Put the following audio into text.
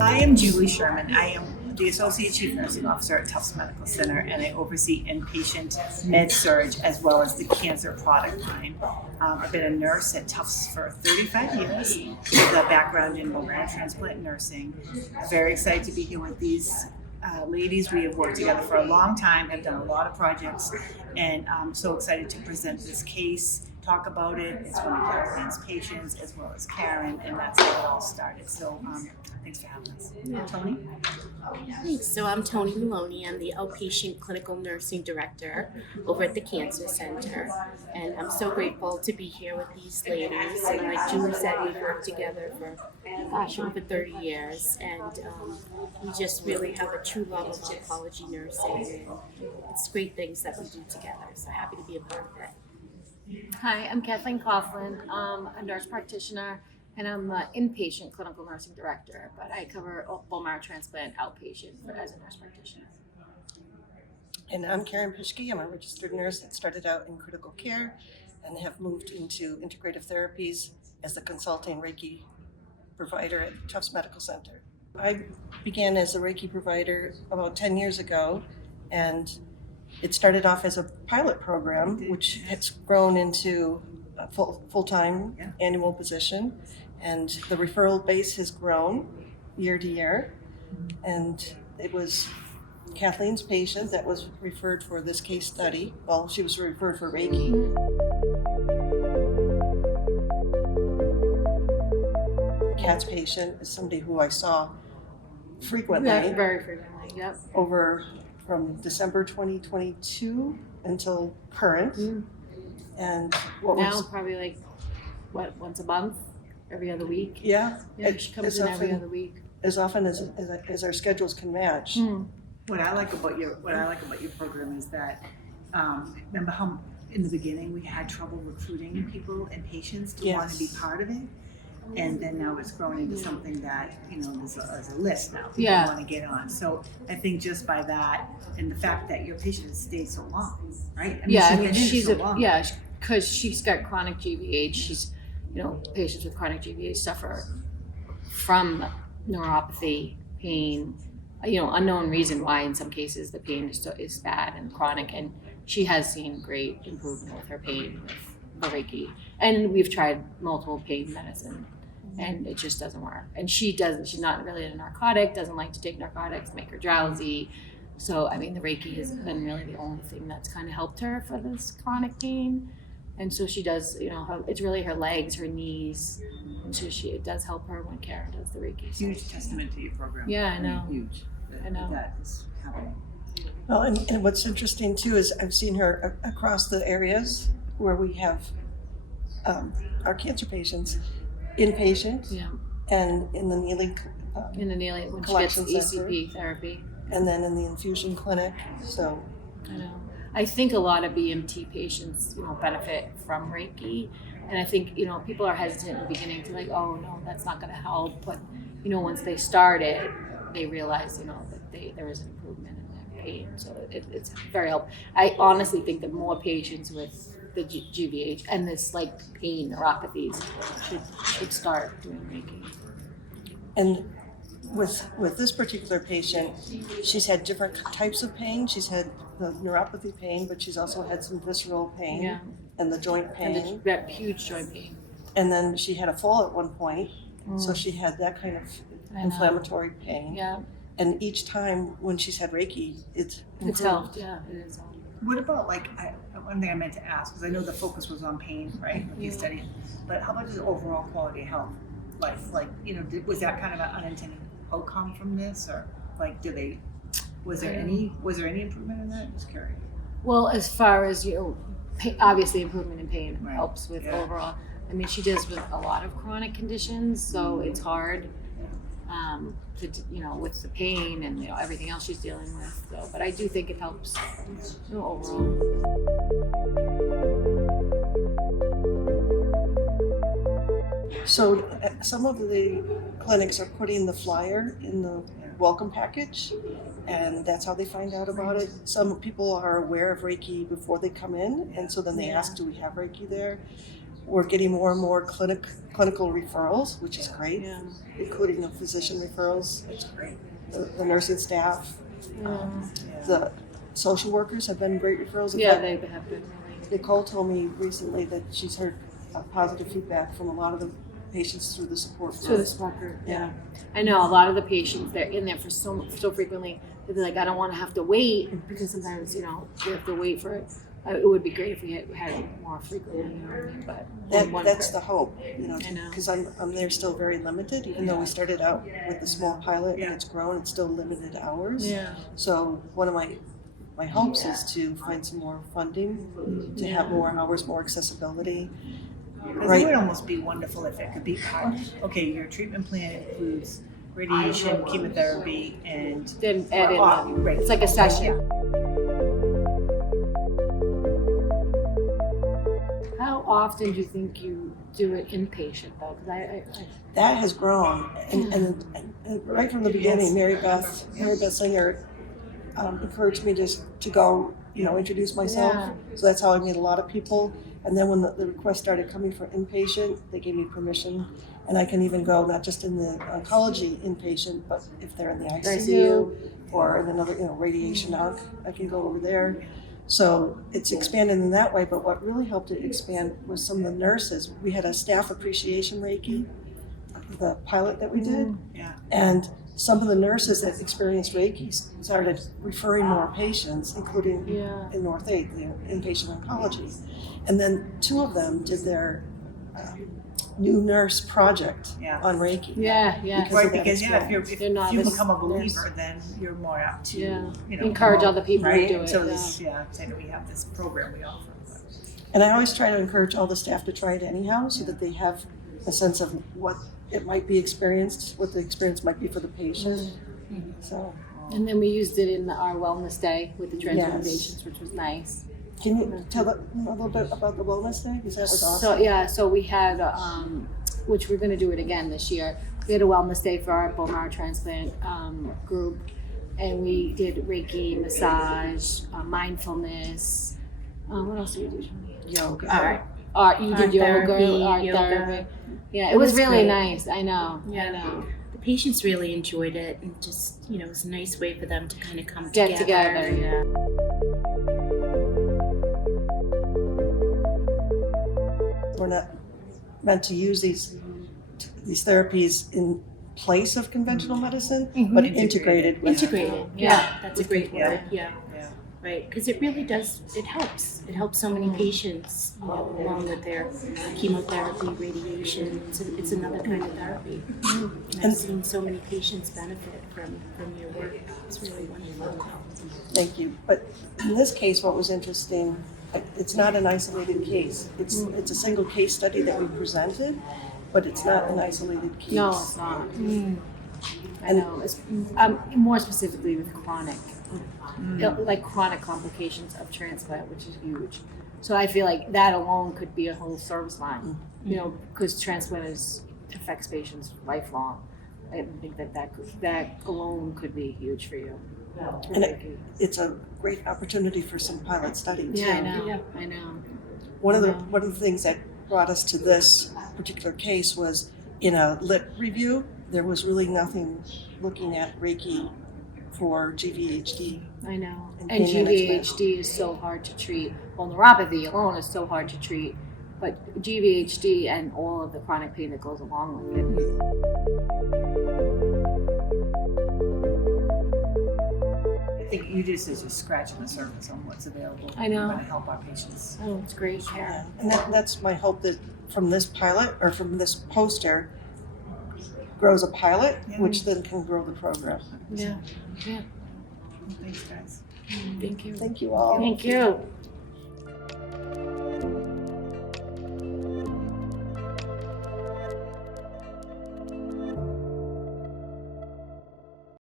I am Julie Sherman. I am the Associate Chief Nursing Officer at Tufts Medical Center, and I oversee inpatient med surg as well as the cancer product line. I've been a nurse at Tufts for 35 years with a background in bone marrow transplant nursing. Very excited to be here with these ladies. We have worked together for a long time, have done a lot of projects, and I'm so excited to present this case, talk about it. It's one of Kathleen's patients as well as Karen, and that's how it all started. So thanks for having us. Tony? Thanks. So I'm Tony Maloney. I'm the Outpatient Clinical Nursing Director over at the Cancer Center. And I'm so grateful to be here with these ladies. And like Julie said, we've worked together for, over 30 years. And we just really have a true love of oncology nursing. And it's great things that we do together. So happy to be a part of it. Hi, I'm Kathleen Coughlin. I'm a nurse practitioner, and I'm the inpatient clinical nursing director, but I cover bone marrow transplant outpatient as a nurse practitioner. And I'm Karen Pischke. I'm a registered nurse that started out in critical care and have moved into integrative therapies as a consulting Reiki provider at Tufts Medical Center. I began as a Reiki provider about 10 years ago, and it started off as a pilot program, which has grown into a full-time annual position, and the referral base has grown year to year. And it was Kathleen's patient that was referred for this case study. Well, she was referred for Reiki. Kat's patient is somebody who I saw frequently. Yeah, very frequently, yep. Over from December 2022 until current. And what now was probably once a month, every other week. Yeah, She comes in every other week. As often as our schedules can match. What I like about your program is that remember how in the beginning we had trouble recruiting people and patients to want to be part of it, and then now it's grown into something that there's a list now people want to get on. So I think just by that and the fact that your patient has stayed so long, right? Because she's got chronic GVH. She's patients with chronic GVH suffer from neuropathy, pain, unknown reason why in some cases the pain is bad and chronic, and she has seen great improvement with her pain with the Reiki. And we've tried multiple pain medicine and it just doesn't work. And she's not really a narcotic, doesn't like to take narcotics, make her drowsy. So, the Reiki has been really the only thing that's kind of helped her for this chronic pain. And so she does, it's really her legs, her knees, and so it does help her when Karen does the Reiki. Huge testament to your program. Yeah, I know. Huge. I know. That is happening. Well, and what's interesting too is I've seen her across the areas where we have our cancer patients, inpatient, and in the kneeling when she gets collection ECP center, therapy. and then in the infusion clinic. So I know. I think a lot of BMT patients, benefit from Reiki, and I think people are hesitant in the beginning to oh no, that's not going to help. But once they start it, they realize that there is an improvement in their pain. So it's very helpful. I honestly think that more patients with the GVH and this pain neuropathies should start doing Reiki. And with this particular patient, she's had different types of pain. She's had the neuropathy pain, but she's also had some visceral pain and the joint pain. And that huge joint pain. And then she had a fall at one point, so she had that kind of inflammatory pain. Yeah. And each time when she's had Reiki, it's improved. It's helped. Yeah, it is. What about one thing I meant to ask, because I know the focus was on pain, right? You studied, but how about the overall quality of health? Was that kind of an unintended outcome from this, or was there any improvement in that? Just curious. Well, as far as obviously improvement in pain helps with overall. She deals with a lot of chronic conditions, so it's hard with the pain and everything else she's dealing with. So, but I do think it helps overall. So some of the clinics are putting the flyer in the welcome package, and that's how they find out about it. Some people are aware of Reiki before they come in, and so then they ask, do we have Reiki there? we're getting more and more clinical referrals, which is great, Yeah. including the physician referrals, That's great. the nursing staff. Yeah. The social workers have been great referrals. In Yeah, fact, they have been really. Nicole told me recently that she's heard positive feedback from a lot of the patients through the support group. To the support group, Yeah. yeah. I know a lot of the patients, they're in there for so frequently, they're like, I don't want to have to wait, because sometimes, you know, we have to wait for it. It would be great if we had it more frequently, you know what I mean? But That's the hope, you know, I know. because I'm there still very limited, even though we started out with a small pilot and it's grown, it's still limited hours. Yeah. So one of my hopes is to find some more funding, to have more hours, more accessibility. Because it would almost be wonderful if it could be part of, okay, your treatment plan includes radiation, chemotherapy, and Then add in, Reiki. it's like a session. How often do you think you do it inpatient though? Because I That has grown, and right from the beginning, Mary Beth Singer encouraged me to go, you know, introduce myself. Yeah. So that's how I made a lot of people. And then when the request started coming for inpatient, they gave me permission, and I can even go not just in the oncology inpatient, but if they're in the ICU or in another, you know, radiation onc, I can go over there. So it's expanded in that way, but what really helped it expand was some of the nurses. We had a staff appreciation Reiki, the pilot that we did, Yeah. and some of the nurses that experienced Reiki started referring more patients, including Yeah. in North 8, the inpatient oncology. And then 2 of them did their new nurse project Yeah. on Reiki. Yeah, yeah. Because Right, of that because if They're not you this become a nurse. believer, then you're more apt to, Yeah. you know, Encourage promote, other people to right? do it, So yeah. this, saying we have this program we offer. And I always try to encourage all the staff to try it anyhow, so that they have a sense of what it might be experienced, what the experience might be for the patient. So, And then we used it in our wellness day with the transplant Yes. patients, which was nice. can you tell a little bit about the wellness day? Because that was So awesome. yeah, so we had, which we're going to do it again this year. We had a wellness day for our bone marrow transplant group, and we did Reiki, massage, mindfulness. What else did we do? Yoga. You did Art yoga, therapy, art yoga. therapy. Yeah, It it was was really great. nice. I know. I Yeah. know. The patients really enjoyed it, and just, you know, it was a nice way for them to kind of come Get together, yeah. We're not meant to use these therapies in place of conventional medicine, but integrated with. Integrated, Yeah. yeah, that's a great Yeah. word, yeah. Yeah. Right, because it really does, it helps so many patients, you know, along with their chemotherapy, radiation, it's another kind of therapy. And I've seen so many patients benefit from your work, it's really wonderful. Thank you. But in this case, what was interesting, it's not an isolated case. It's a single case study that we presented, but it's not an isolated case. No, it's not. I know. It's more specifically with chronic, like chronic complications of transplant, which is huge. So I feel like that alone could be a whole service line, you know, because transplant affects patients lifelong. I think that alone could be huge for you. And it's a great opportunity for some pilot study too. Yeah, I know. Yeah. I know. One of the things that brought us to this particular case was in a lit review, there was really nothing looking at Reiki for GVHD. I know. And And pain management. GVHD is so hard to treat. Well, neuropathy alone is so hard to treat, but GVHD and all of the chronic pain that goes along with it. I think you just is just scratching the surface on what's available. I know. To help our patients. Oh, it's great care. And that's my hope, that from this pilot or from this poster grows a pilot, which then can grow the program. Yeah. Thanks, guys. Thank you. Thank you all. Thank you.